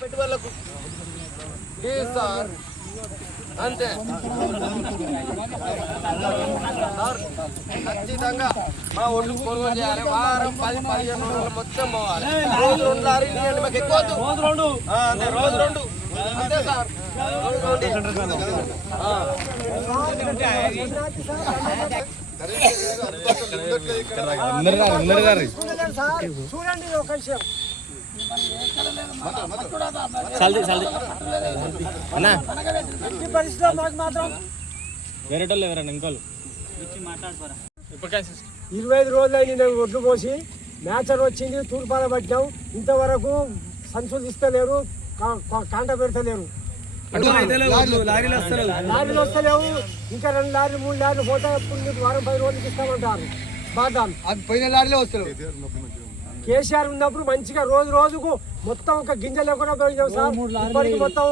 పెట్టుబడులకు సార్ అంతే సార్ ఖచ్చితంగా మా ఒడ్లు కొనుగోలు చేయాలి. వారం 10-15 రోజులు మొత్తం పోవాలి. రోజు 2 లారీలు ఇవ్వండి మాకు ఎక్కువ రోజు 2 అంతే సార్. చూడండి ఒక విషయం పరిస్థితిలో మాకు మాత్రం 25 రోజులు అయింది ఒడ్లు పోసి మ్యాచర్ వచ్చింది తూర్పాల పట్టాం. ఇంతవరకు సంచులు ఇస్తలేరు, కాంట పెడతలేరు, లారీలు వస్తలేవు. ఇంకా 2 లారీలు 3 లారీలు పోతే వారం 10 రోజులకి ఇస్తామంటారు. బాధాం పోయిన లారీలో వస్తారు. కేసీఆర్ ఉన్నప్పుడు మంచిగా రోజుకు మొత్తం ఒక గింజ లేకుండా పోయినాం సార్. ఇప్పటికి మొత్తం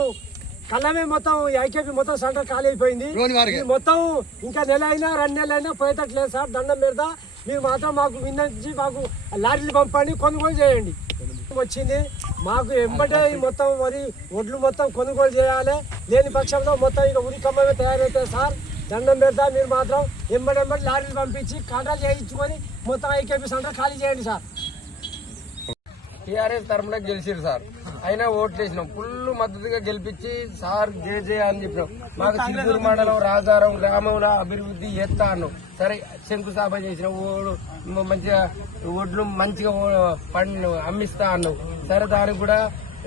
కళ్ళమే మొత్తం ఐకేపీ మొత్తం సెంటర్ ఖాళీ అయిపోయింది. మొత్తం ఇంకా నెల అయినా 2 నెలలు అయినా పోయేటట్లేదు సార్. దండం పెడతా మీరు మాత్రం మాకు విన్నరించి మాకు లారీలు పంపండి, కొనుగోలు చేయండి. వచ్చింది మాకు ఎంబటే మొత్తం వరి ఒడ్లు మొత్తం కొనుగోలు చేయాలి. లేని పక్షంలో మొత్తం ఇక ఉరికమ్మమే తయారవుతాయి సార్. దండం పెడతా మీరు మాత్రం ఎంబటి లారీలు పంపించి కాంట్రాక్ట్ చేయించుకొని మొత్తం ఐకేపీ సెంటర్ ఖాళీ చేయండి సార్. టీఆర్ఎస్ తరఫున గెలిచిరు సార్. అయినా ఓట్లు వేసినాం, ఫుల్ మద్దతుగా గెలిపించి సార్ జే అని చెప్పినాం. మాకు చిత్తూరు మండలం రాజారం గ్రామంలో అభివృద్ధి చేస్తా అన్నాం. సరే శంకుస్థాపన చేసిన మంచిగా ఒడ్లు మంచిగా పండు అమ్మిస్తా అన్నాం. సరే దానికి కూడా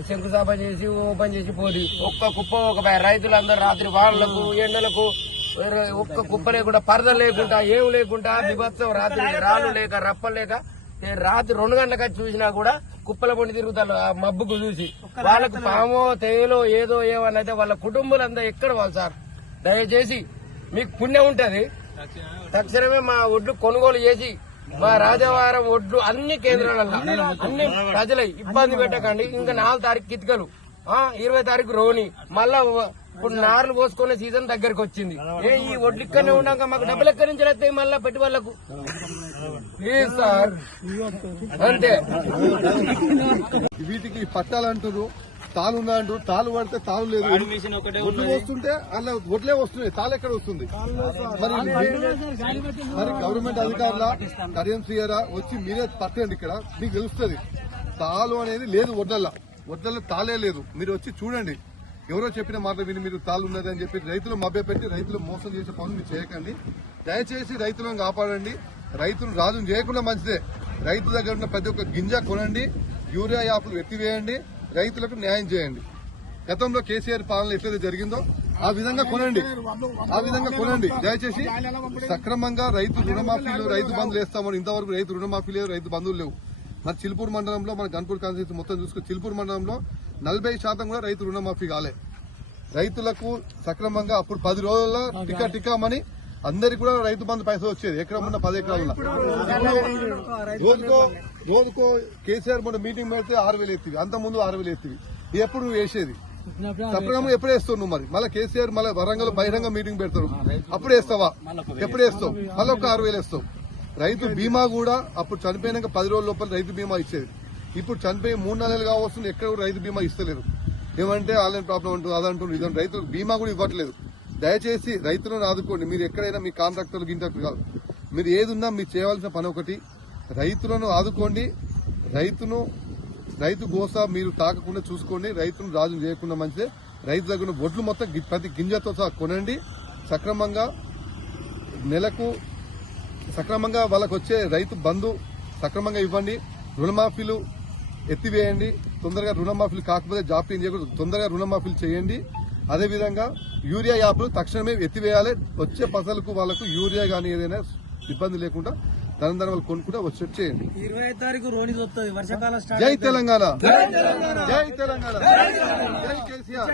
శంకుస్థాపన చేసి ఓపెన్ చేసి పోది ఒక్క కుప్ప ఒక రైతులందరూ రాత్రి వానలకు ఎండలకు ఒక్క కుప్ప లేకుండా పరద లేకుండా ఏం లేకుండా బిభత్సం రాత్రి రాళ్ళు లేక రప్పలు లేక రాత్రి 2 గంటలకు చూసినా కూడా కుప్పల పొండి తిరుగుతారు. ఆ మబ్బుకు చూసి వాళ్ళకు పామో తేలో ఏదో ఏమన్నైతే వాళ్ళ కుటుంబాలంతా ఎక్కడ వాళ్ళు సార్. దయచేసి మీకు పుణ్యం ఉంటది, తక్షణమే మా ఒడ్లు కొనుగోలు చేసి మా రాజవారం ఒడ్లు అన్ని కేంద్రాలలో అన్ని ప్రజల ఇబ్బంది పెట్టకండి. ఇంకా 4 తారీఖు కితికలు, 20 తారీఖు రోని, మళ్ళా ఇప్పుడు నార్లు పోసుకునే సీజన్ దగ్గరకు వచ్చింది. ఈ ఒడ్లు ఇక్కడనే ఉన్నాక మాకు డబ్బులు ఎక్కడి నుంచి వస్తాయి మళ్ళా పెట్టుబడులకు? ప్లీజ్ సార్ అంతే. వీటికి పట్టాలంటారు, తాలు ఉన్నాయంటారు. తాలు పడితే తాలు లేదు, ఒడ్లు వస్తుంటే అలా ఒడ్లే వస్తున్నాయి, తాలు ఎక్కడ వస్తుంది? మరి గవర్నమెంట్ అధికారుల కడియం సీయరా వచ్చి మీరే పట్టండి, ఇక్కడ మీకు తెలుస్తుంది. తాలు అనేది లేదు ఒడ్లలో తాలే లేదు. మీరు వచ్చి చూడండి. ఎవరో చెప్పిన మాట విని మీరు తాళ్ళు ఉన్నదని చెప్పి రైతులు మభ్యపెట్టి రైతులు మోసం చేసే పనులు మీరు చేయకండి. దయచేసి రైతులను కాపాడండి. రైతులు రాజును చేయకుండా మంచిదే. రైతు దగ్గర ఉన్న ప్రతి ఒక్క గింజ కొనండి, యూరియా యాప్లు ఎత్తివేయండి, రైతులకు న్యాయం చేయండి. గతంలో కేసీఆర్ పాలన ఎట్లయితే జరిగిందో ఆ విధంగా కొనండి. దయచేసి సక్రమంగా రైతు రుణమాఫీలు, రైతు బంధువులు వేస్తామని ఇంతవరకు రైతు రుణమాఫీ లేదు, రైతు బంధువులు లేవు. మన చిలుపూరు మండలంలో, మన గన్పూర్ కాన్స్టిట్యూన్సీ మొత్తం చూసుకుని చిలుపూరు మండలంలో 40% కూడా రైతు రుణమాఫీ కాలే. రైతులకు సక్రమంగా అప్పుడు 10 రోజుల్లో టికామని అందరికి కూడా రైతు బంధు పైసలు వచ్చేది. ఎకరం ఉన్న 10 ఎకరాల రోజుకో కేసీఆర్ మొన్న మీటింగ్ పెడితే 6,000 ఎత్తివి, అంత ముందు 6,000 ఎత్తివి. ఎప్పుడు నువ్వు వేసేది సక్రమంగా ఎప్పుడు వేస్తావు? నువ్వు మరి మళ్ళీ కేసీఆర్ మళ్ళీ వరంగల్ బహిరంగ మీటింగ్ పెడతారు, అప్పుడు వేస్తావా? ఎప్పుడు వేస్తావు? మళ్ళీ ఒక 6,000 వేస్తావు. రైతు బీమా కూడా అప్పుడు చనిపోయినాక 10 రోజుల లోపల రైతు బీమా ఇచ్చేది. ఇప్పుడు చనిపోయి 3 నెలలు కావస్తుంది, ఎక్కడ కూడా రైతు బీమా ఇస్తలేరు. ఏమంటే ఆన్లైన్ ప్రాబ్లం ఉంటుంది, అదంటుంది, ఇదంటే రైతులకు బీమా కూడా ఇవ్వట్లేదు. దయచేసి రైతులను ఆదుకోండి. మీరు ఎక్కడైనా మీ కాంట్రాక్టర్లు గింట్రాక్టర్ కాదు, మీరు ఏది ఉన్నా మీరు చేయవలసిన పని ఒకటి, రైతులను ఆదుకోండి. రైతు గోస మీరు తాకకుండా చూసుకోండి. రైతును రాజు చేయకుండా మంచిదే. రైతు దగ్గర ఒడ్లు మొత్తం ప్రతి గింజతో సహా కొనండి. సక్రమంగా నెలకు సక్రమంగా వాళ్ళకు వచ్చే రైతు బంధు సక్రమంగా ఇవ్వండి. రుణమాఫీలు ఎత్తివేయండి. తొందరగా రుణమాఫీలు కాకపోతే జాప్యం చేయకూడదు, తొందరగా రుణమాఫీలు చేయండి. అదేవిధంగా యూరియా యాప్లు తక్షణమే ఎత్తివేయాలి. వచ్చే పసలకు వాళ్ళకు యూరియా గానీ ఏదైనా ఇబ్బంది లేకుండా దాని వాళ్ళు కొనుక్కుంటే వచ్చేట్టు చేయండి. 20 తారీఖు రోని వస్తుంది, వర్షాకాలం స్టార్ట్. జై తెలంగాణ, జై తెలంగాణ, జై కేసీఆర్.